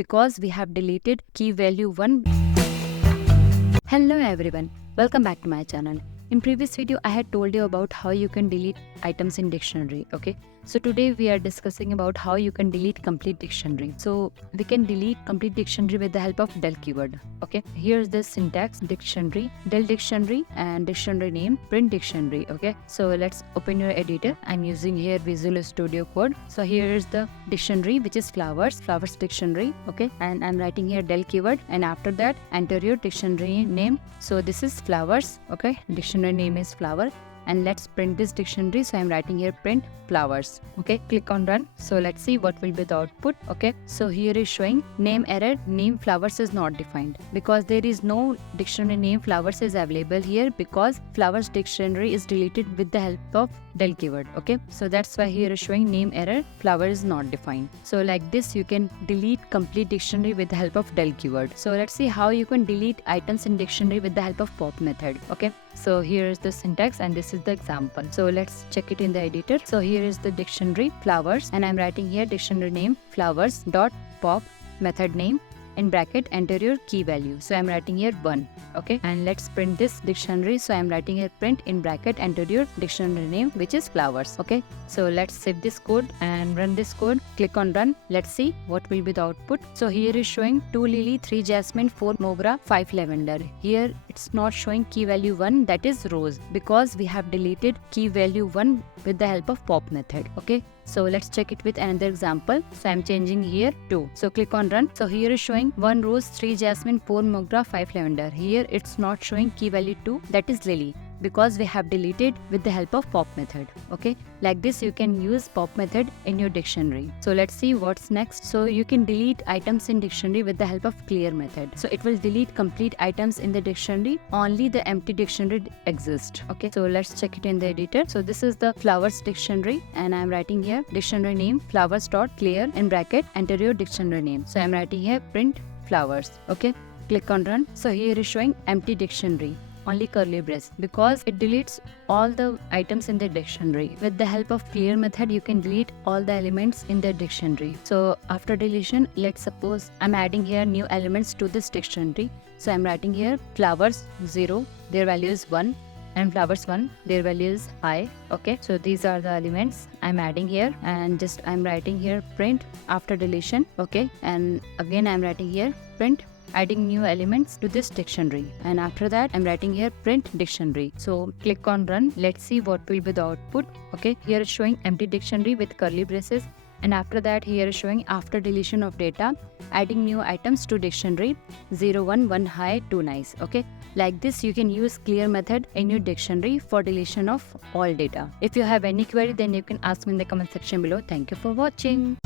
because we have deleted key value 1. Hello everyone, welcome back to my channel. In previous video I had told you about how you can delete items in dictionary. Okay, so today we are discussing about how you can delete complete dictionary. So we can delete complete dictionary with the help of del keyword. Okay, here's the syntax: dictionary, del dictionary, and dictionary name, print dictionary. Okay, so let's open your editor. I'm using here Visual Studio Code. So here is the dictionary, which is flowers dictionary. Okay, and I'm writing here del keyword, and after that enter your dictionary name. So this is flowers. Okay, dictionary name is flower, and let's print this dictionary. So I'm writing here print flowers. Okay, click on run. So let's see what will be the output. Okay, so here is showing name error, name flowers is not defined, because there is no dictionary name flowers is available here, because flowers dictionary is deleted with the help of del keyword. Okay, so that's why here is showing name error, flower is not defined. So like this you can delete complete dictionary with the help of del keyword. So let's see how you can delete items in dictionary with the help of pop method. Okay, so here is the syntax and this is the example. So let's check it in the editor. So here is the dictionary flowers, and I'm writing here dictionary name flowers dot pop method name, in bracket enter your key value. So I'm writing here 1. Okay, and let's print this dictionary. So I'm writing here print in bracket enter your dictionary name, which is flowers. Okay, so let's save this code and run this code. Click on run. Let's see what will be the output. So here is showing 2 lily, 3 jasmine, 4 mogra, 5 lavender. Here it's not showing key value 1, that is rose, because we have deleted key value 1 with the help of pop method. Okay, so let's check it with another example. So I'm changing here 2. So click on run. So here is showing 1 rose, 3 jasmine, 4 mogra, 5 lavender. Here it's not showing key value 2, that is lily, because we have deleted with the help of pop method. Okay, like this you can use pop method in your dictionary. So let's see what's next. So you can delete items in dictionary with the help of clear method. So it will delete complete items in the dictionary, only the empty dictionary exists. Okay, so let's check it in the editor. So this is the flowers dictionary, and I'm writing here dictionary name flowers dot clear, in bracket enter your dictionary name. So I'm writing here print flowers. Okay, click on run. So here is showing empty dictionary, only curly brace, because it deletes all the items in the dictionary. With the help of clear method you can delete all the elements in the dictionary. So after deletion, let's suppose I'm adding here new elements to this dictionary. So I'm writing here flowers 0, their value is 1, and flowers 1, their value is high. Okay, so these are the elements I'm adding here, and just I'm writing here print after deletion. Okay, and again I'm writing here print, adding new elements to this dictionary, and after that I'm writing here print dictionary. So click on run. Let's see what will be the output. Okay, here is showing empty dictionary with curly braces, and after that here is showing after deletion of data, adding new items to dictionary 0, 1, 1 high, 2 nice. Okay, like this you can use clear method in your dictionary for deletion of all data. If you have any query, then you can ask me in the comment section below. Thank you for watching.